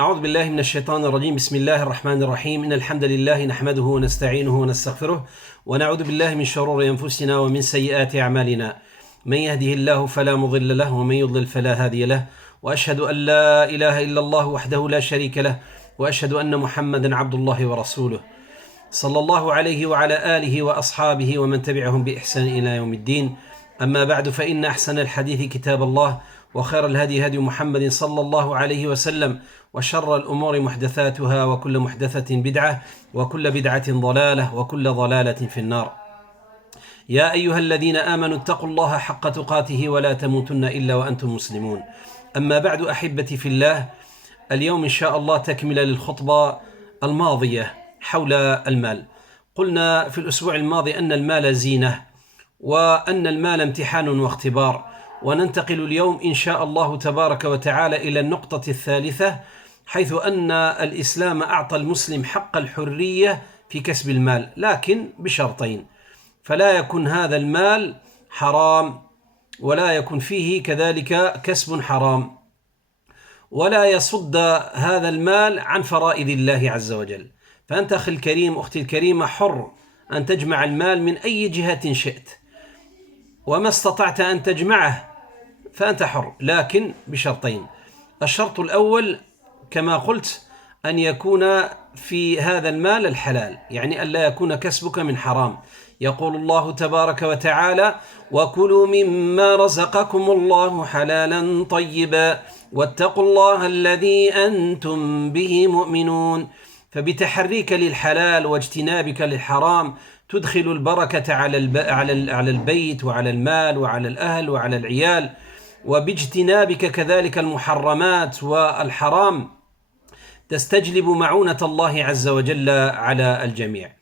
أعوذ بالله من الشيطان الرجيم بسم الله الرحمن الرحيم إن الحمد لله نحمده ونستعينه ونستغفره ونعوذ بالله من شرور أنفسنا ومن سيئات أعمالنا من يهده الله فلا مضل له ومن يضلل فلا هادي له وأشهد أن لا إله إلا الله وحده لا شريك له وأشهد أن محمدا عبد الله ورسوله صلى الله عليه وعلى آله وأصحابه ومن تبعهم بإحسان إلى يوم الدين أما بعد فإن أحسن الحديث كتاب الله وخير الهدي هدي محمد صلى الله عليه وسلم وشر الأمور محدثاتها وكل محدثة بدعة وكل بدعة ضلالة وكل ضلالة في النار يا أيها الذين آمنوا اتقوا الله حق تقاته ولا تموتن إلا وأنتم مسلمون أما بعد أحبتي في الله اليوم إن شاء الله تكملة للخطبة الماضية حول المال. قلنا في الأسبوع الماضي أن المال زينة وأن المال امتحان واختبار، وننتقل اليوم إن شاء الله تبارك وتعالى إلى النقطة الثالثة، حيث أن الإسلام أعطى المسلم حق الحرية في كسب المال، لكن بشرطين: فلا يكن هذا المال حرام، ولا يكن فيه كذلك كسب حرام، ولا يصد هذا المال عن فرائض الله عز وجل. فأنت أخي الكريم أختي الكريمة حر أن تجمع المال من أي جهة شئت، وما استطعت أن تجمعه فأنت حر، لكن بشرطين. الشرط الأول كما قلت أن يكون في هذا المال الحلال، يعني أن لا يكون كسبك من حرام. يقول الله تبارك وتعالى: وكلوا مما رزقكم الله حلالا طيبا واتقوا الله الذي أنتم به مؤمنون. فبتحريك للحلال واجتنابك للحرام تدخل البركة على البيت وعلى المال وعلى الأهل وعلى العيال، وباجتنابك كذلك المحرمات والحرام تستجلب معونة الله عز وجل على الجميع.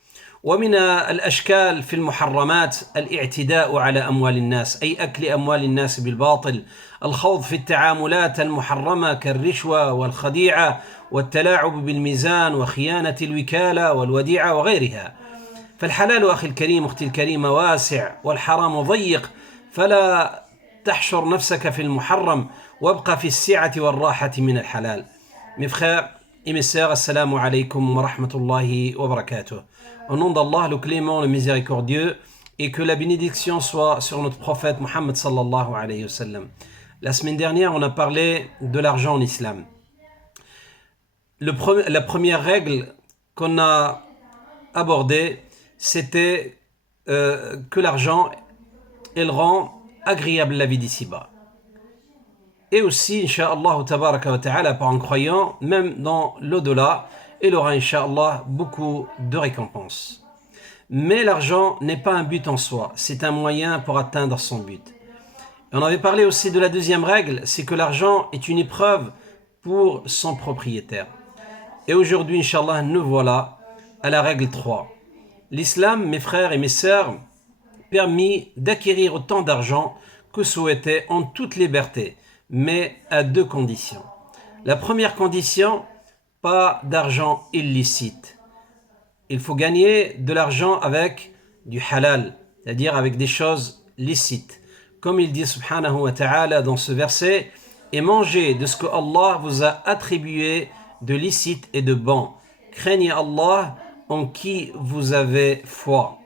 ومن الأشكال في المحرمات الاعتداء على أموال الناس، أي أكل أموال الناس بالباطل، الخوض في التعاملات المحرمة كالرشوة والخديعة والتلاعب بالميزان وخيانة الوكالة والوديعة وغيرها. فالحلال أخي الكريم أختي الكريمة واسع والحرام ضيق، فلا تحشر نفسك في المحرم وابقى في السعة والراحة من الحلال. Mes frères et mes sœurs, assalamu alaikum wa rahmatullahi wa barakatuh. Au nom d'Allah, le clément, le miséricordieux, et que la bénédiction soit sur notre prophète Muhammad sallallahu alayhi wa sallam. La semaine dernière, on a parlé de l'argent en islam. La première règle qu'on a abordée, c'était que l'argent, il rend agréable la vie d'ici-bas. Et aussi, Inch'Allah tabaraka wa ta'ala, par un croyant, même dans l'au-delà, il aura, Inch'Allah, beaucoup de récompenses. Mais l'argent n'est pas un but en soi, c'est un moyen pour atteindre son but. Et on avait parlé aussi de la deuxième règle, c'est que l'argent est une épreuve pour son propriétaire. Et aujourd'hui, Inch'Allah, nous voilà à la règle 3. L'islam, mes frères et mes sœurs, permet d'acquérir autant d'argent que souhaité en toute liberté, mais à deux conditions. La première condition, pas d'argent illicite. Il faut gagner de l'argent avec du halal, c'est-à-dire avec des choses licites. Comme il dit subhanahu wa ta'ala dans ce verset: et mangez de ce que Allah vous a attribué de licite et de bon. Craignez Allah en qui vous avez foi.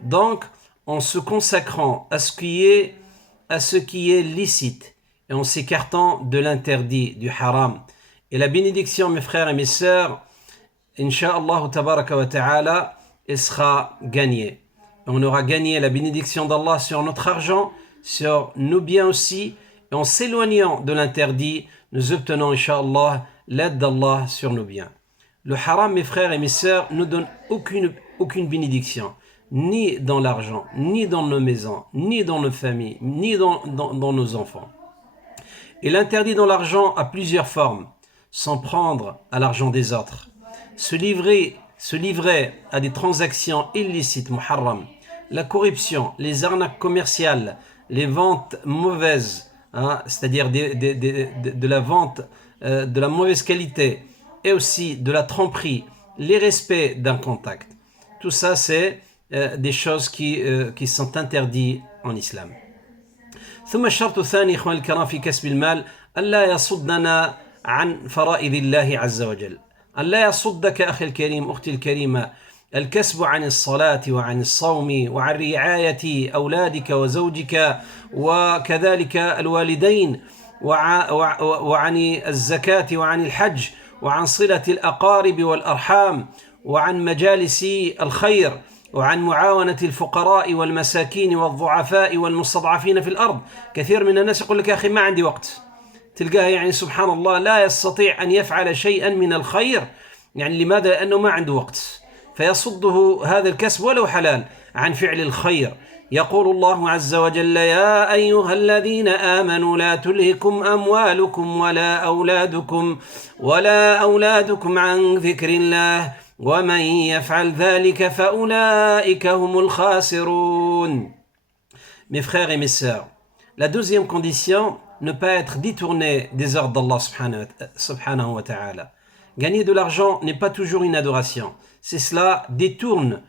Donc, en se consacrant à ce qui est licite et en s'écartant de l'interdit, du haram. Et la bénédiction, mes frères et mes sœurs, Inch'Allah tabaraka wa ta'ala, elle sera gagnée. On aura gagné la bénédiction d'Allah sur notre argent, sur nos biens aussi, et en s'éloignant de l'interdit, nous obtenons, Inch'Allah, l'aide d'Allah sur nos biens. Le haram, mes frères et mes sœurs, ne donne aucune bénédiction, ni dans l'argent, ni dans nos maisons, ni dans nos familles, ni dans nos enfants. Et l'interdit dans l'argent a plusieurs formes: s'en prendre à l'argent des autres, se livrer à des transactions illicites, muharram, la corruption, les arnaques commerciales, les ventes mauvaises, c'est-à-dire de la vente de la mauvaise qualité, et aussi de la tromperie, les respects d'un contact. Tout ça, c'est des choses qui sont interdites en islam. ثم الشرط الثاني إخواني الكرام في كسب المال ألا يصدنا عن فرائض الله عز وجل. أن لا يصدك أخي الكريم أختي الكريمة الكسب عن الصلاة وعن الصوم وعن رعاية أولادك وزوجك وكذلك الوالدين وعن الزكاة وعن الحج وعن صلة الأقارب والأرحام وعن مجالس الخير وعن معاونة الفقراء والمساكين والضعفاء والمستضعفين في الأرض. كثير من الناس يقول لك يا أخي ما عندي وقت، تلقاه يعني سبحان الله لا يستطيع أن يفعل شيئا من الخير. يعني لماذا؟ لأنه ما عنده وقت، فيصده هذا الكسب ولو حلال عن فعل الخير. يقول الله عز وجل يا أيها الذين آمنوا لا تلهكم أموالكم ولا أولادكم عن ذكر الله ومن يفعل ذلك فأولئك هم الخاسرون. Mes frères et mes sœurs, la deuxième condition, ne pas être détourné des ordres d'Allah subhanahu wa ta'ala. Gagner de l'argent n'est pas toujours une adoration. C'est cela détourne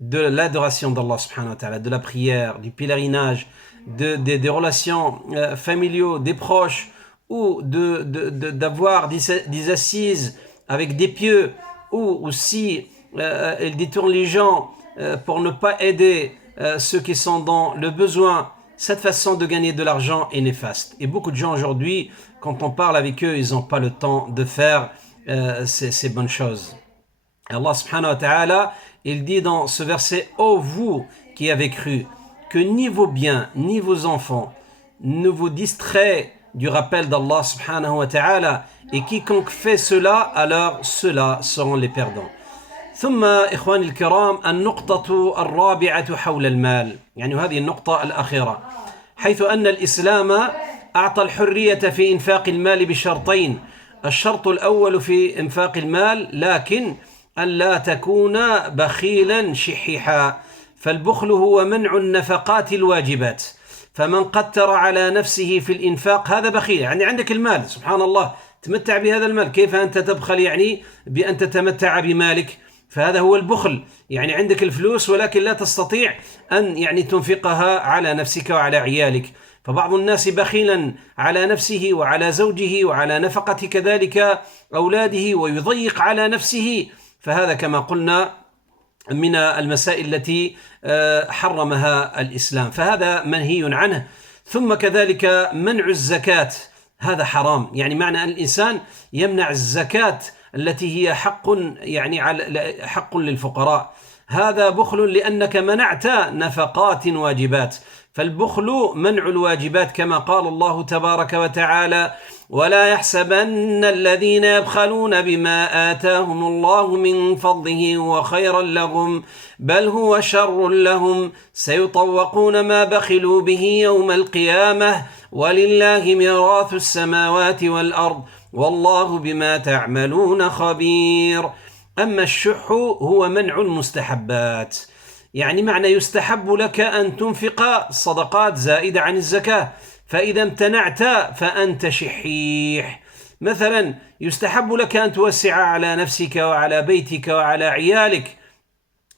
de l'adoration d'Allah subhanahu wa ta'ala, de la prière, du pèlerinage, des relations familiaux, des proches, ou d'avoir des assises avec des pieux, ou aussi elle détourne les gens pour ne pas aider ceux qui sont dans le besoin. Cette façon de gagner de l'argent est néfaste. Et beaucoup de gens aujourd'hui, quand on parle avec eux, ils n'ont pas le temps de faire ces bonnes choses. Et Allah subhanahu wa ta'ala, il dit dans ce verset, ô vous qui avez cru, que ni vos biens, ni vos enfants ne vous distraient du rappel d'Allah subhanahu wa ta'ala, et quiconque fait cela, alors ceux-là seront les perdants. ثم إخواني الكرام النقطة الرابعة حول المال، يعني هذه النقطة الأخيرة، حيث أن الإسلام أعطى الحرية في إنفاق المال بشرطين. الشرط الأول في إنفاق المال لكن أن لا تكون بخيلا شحيحا، فالبخل هو منع النفقات الواجبات، فمن قتر على نفسه في الإنفاق هذا بخيل. يعني عندك المال سبحان الله تمتع بهذا المال، كيف أنت تبخل يعني بأن تتمتع بمالك؟ فهذا هو البخل. يعني عندك الفلوس ولكن لا تستطيع أن يعني تنفقها على نفسك وعلى عيالك. فبعض الناس بخيلا على نفسه وعلى زوجه وعلى نفقة كذلك أولاده ويضيق على نفسه، فهذا كما قلنا من المسائل التي حرمها الإسلام، فهذا منهي عنه. ثم كذلك منع الزكاة هذا حرام، يعني معنى أن الإنسان يمنع الزكاة التي هي حق يعني حق للفقراء، هذا بخل لأنك منعت نفقات واجبات. فالبخل منع الواجبات كما قال الله تبارك وتعالى ولا يحسبن الذين يبخلون بما آتاهم الله من فضله هو خيرا لهم بل هو شر لهم سيطوقون ما بخلوا به يوم القيامة ولله ميراث السماوات والأرض والله بما تعملون خبير. أما الشح هو منع المستحبات، يعني معنى يستحب لك أن تنفق صدقات زائدة عن الزكاة، فإذا امتنعت فأنت شحيح. مثلا يستحب لك أن توسع على نفسك وعلى بيتك وعلى عيالك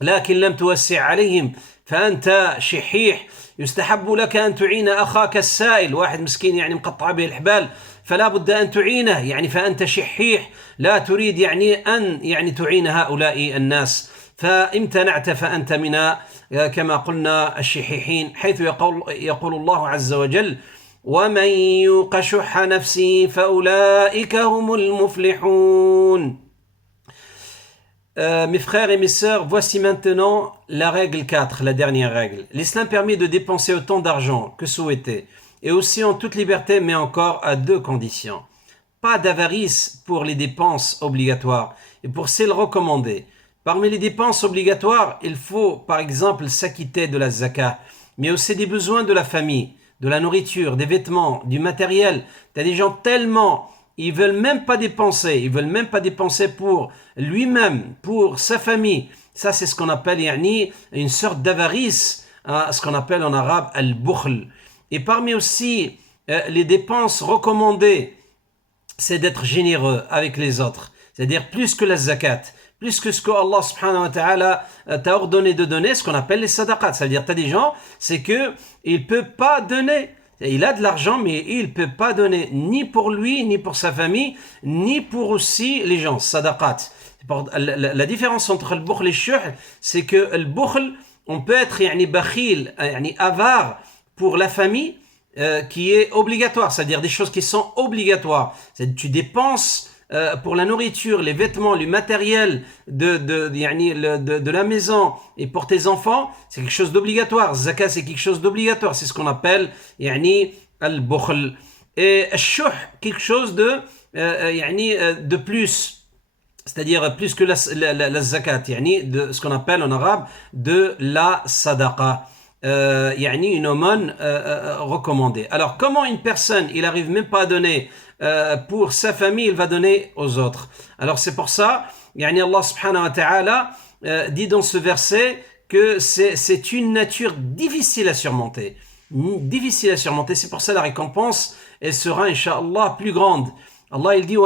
لكن لم توسع عليهم فأنت شحيح. يستحب لك أن تعين أخاك السائل، واحد مسكين يعني مقطع به الحبال فلا بد أن تعينه، يعني فأنت شحيح لا تريد يعني أن يعني تعين هؤلاء الناس، فامتنعت فأنت من كما قلنا الشحيحين، حيث يقول الله عز وجل ومن يوق شح نفسه فأولئك هم المفلحون. Mes frères et mes sœurs, voici maintenant la règle 4, la dernière règle. L'islam permet de dépenser autant d'argent que souhaité, et aussi en toute liberté, mais encore à deux conditions. Pas d'avarice pour les dépenses obligatoires et pour celles recommandées. Parmi les dépenses obligatoires, il faut par exemple s'acquitter de la zakat, mais aussi des besoins de la famille, de la nourriture, des vêtements, du matériel. Tu as des gens tellement, ils veulent même pas dépenser pour lui-même, pour sa famille. Ça c'est ce qu'on appelle yani, une sorte d'avarice, ce qu'on appelle en arabe al-bukhl. Et parmi aussi les dépenses recommandées, c'est d'être généreux avec les autres, c'est-à-dire plus que la zakat, plus que ce que Allah subhanahu wa ta'ala t'a ordonné de donner, ce qu'on appelle les sadaqat. C'est-à-dire, tu as des gens, c'est qu'ils ne peuvent pas donner. il a de l'argent, mais il ne peut pas donner ni pour lui, ni pour sa famille, ni pour aussi les gens, sadaqat. La différence entre le bukhl et le shuh, c'est que le bukhl, on peut être bakhil, avare pour la famille, qui est obligatoire, c'est-à-dire des choses qui sont obligatoires. C'est-à-dire tu dépenses pour la nourriture, les vêtements, le matériel de la maison et pour tes enfants, c'est quelque chose d'obligatoire. Zakat, c'est quelque chose d'obligatoire. C'est ce qu'on appelle al-bukhl. Et al-shuh, quelque chose de plus. C'est-à-dire plus que la zakat, de ce qu'on appelle en arabe de la sadaqa. Une aumône recommandée. Alors, comment une personne, il n'arrive même pas à donner pour sa famille, il va donner aux autres. Alors, c'est pour ça, Allah subhanahu wa ta'ala dit dans ce verset que c'est une nature difficile à surmonter. Difficile à surmonter. C'est pour ça la récompense, elle sera, Inch'Allah, plus grande. Allah il dit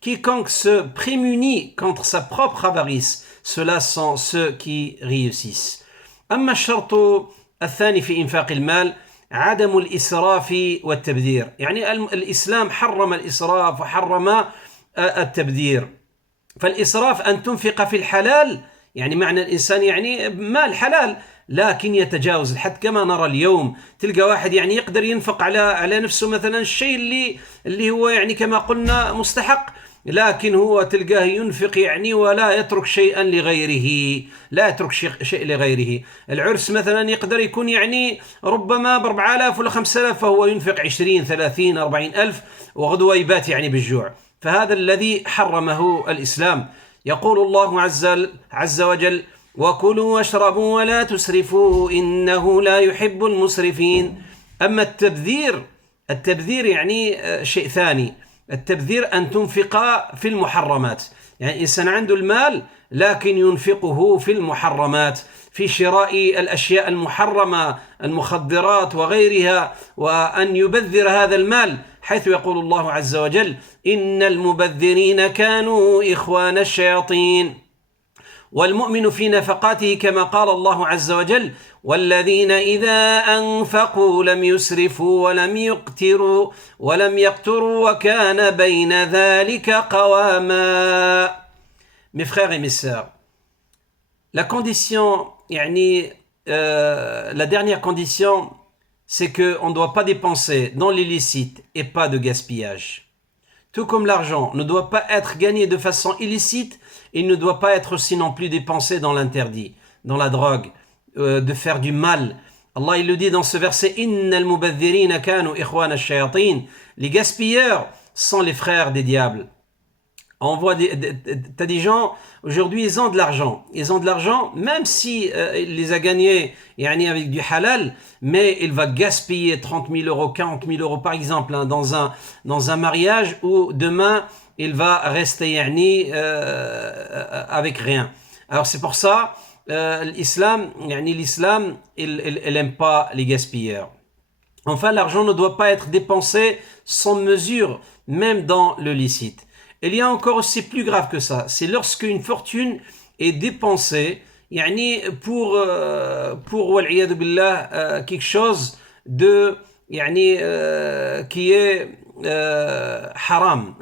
quiconque se prémunit contre sa propre avarice, ceux-là sont ceux qui réussissent. أما الشرط الثاني في إنفاق المال عدم الإسراف والتبذير. الإسلام حرم الإسراف وحرم التبذير. فالإسراف أن تنفق في الحلال، معنى الإنسان مال حلال لكن يتجاوز الحد، كما نرى اليوم تلقى واحد يقدر ينفق على نفسه مثلا الشيء اللي هو كما قلنا مستحق، لكن هو تلقاه ينفق ولا يترك شيئا لغيره، لا يترك شيء لغيره. العرس مثلا يقدر يكون ربما ب4000 ولا 5000 فهو ينفق 20 30 40 ألف وغدوة يبات بالجوع. فهذا الذي حرمه الإسلام. يقول الله عز وجل وكلوا واشربوا ولا تسرفوا إنه لا يحب المسرفين. أما التبذير شيء ثاني. التبذير أن تنفق في المحرمات، إنسان عنده المال لكن ينفقه في المحرمات، في شراء الأشياء المحرمة المخدرات وغيرها، وأن يبذر هذا المال، حيث يقول الله عز وجل إن المبذرين كانوا إخوان الشياطين. والمؤمن في نفقاته كما قال الله عز وجل والذين إذا أنفقوا لم يسرفوا ولم يقتروا وكان بين ذلك قواما. Mes frères et mes sœurs, la condition, la dernière condition, c'est qu'on ne doit pas dépenser dans l'illicite et pas de gaspillage. Tout comme l'argent ne doit pas être gagné de façon illicite, il ne doit pas être aussi non plus dépensé dans l'interdit, dans la drogue, de faire du mal. Allah il le dit dans ce verset Innal mubadhirina kanu ikhwana ash-shayatin. Les gaspilleurs sont les frères des diables. On voit t'as des gens aujourd'hui ils ont de l'argent, même si il les a gagnés avec du halal, mais il va gaspiller 30 000 euros, 40 000 euros par exemple dans un mariage où demain il va rester avec rien. Alors c'est pour ça l'islam il aime pas les gaspilleurs. Enfin, l'argent ne doit pas être dépensé sans mesure, même dans le licite. Il y a encore aussi plus grave que ça, c'est lorsque une fortune est dépensée pour wal'iyadu billah quelque chose de qui est haram,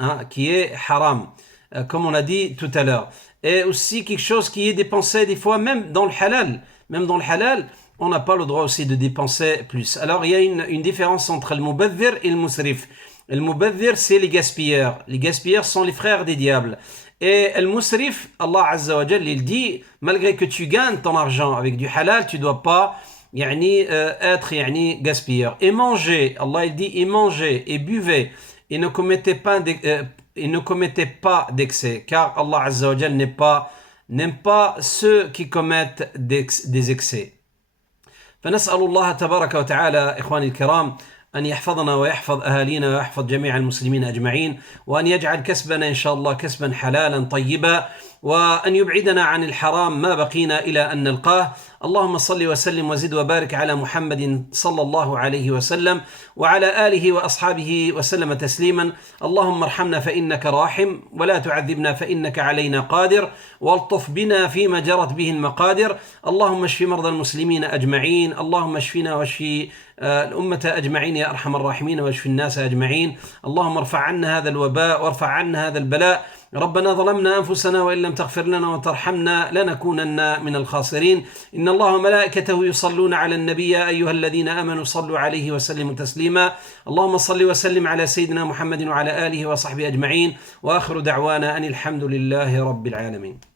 comme on a dit tout à l'heure, et aussi quelque chose qui est dépensé des fois même dans le halal, on n'a pas le droit aussi de dépenser plus. Alors il y a une différence entre le mubadhir et le musrif. Le mubadhir, c'est les gaspilleurs. Les gaspilleurs sont les frères des diables. Et le musrif, Allah Azza wa Jal, il dit, malgré que tu gagnes ton argent avec du halal, tu ne dois pas être gaspilleur. Et manger, Allah il dit, et mangez, et buvez, et ne commettez pas d'excès, car Allah Azza wa Jal n'aime pas ceux qui commettent des excès. فنسأل الله تبارك وتعالى إخواني الكرام أن يحفظنا ويحفظ أهالينا ويحفظ جميع المسلمين أجمعين، وأن يجعل كسبنا إن شاء الله كسبا حلالا طيبا، وأن يبعدنا عن الحرام ما بقينا إلى أن نلقاه. اللهم صل وسلم وزد وبارك على محمد صلى الله عليه وسلم وعلى آله وأصحابه وسلم تسليما. اللهم ارحمنا فإنك راحم، ولا تعذبنا فإنك علينا قادر، والطف بنا فيما جرت به المقادر. اللهم اشف مرضى المسلمين أجمعين، اللهم اشفنا واشفي الأمة أجمعين يا أرحم الراحمين، واشف الناس أجمعين. اللهم ارفع عنا هذا الوباء وارفع عنا هذا البلاء. ربنا ظلمنا أنفسنا وإن لم تغفر لنا وترحمنا لنكونن من الخاسرين. إن الله وملائكته يصلون على النبي يا أيها الذين آمنوا صلوا عليه وسلموا تسليما. اللهم صل وسلم على سيدنا محمد وعلى آله وصحبه أجمعين، وآخر دعوانا أن الحمد لله رب العالمين.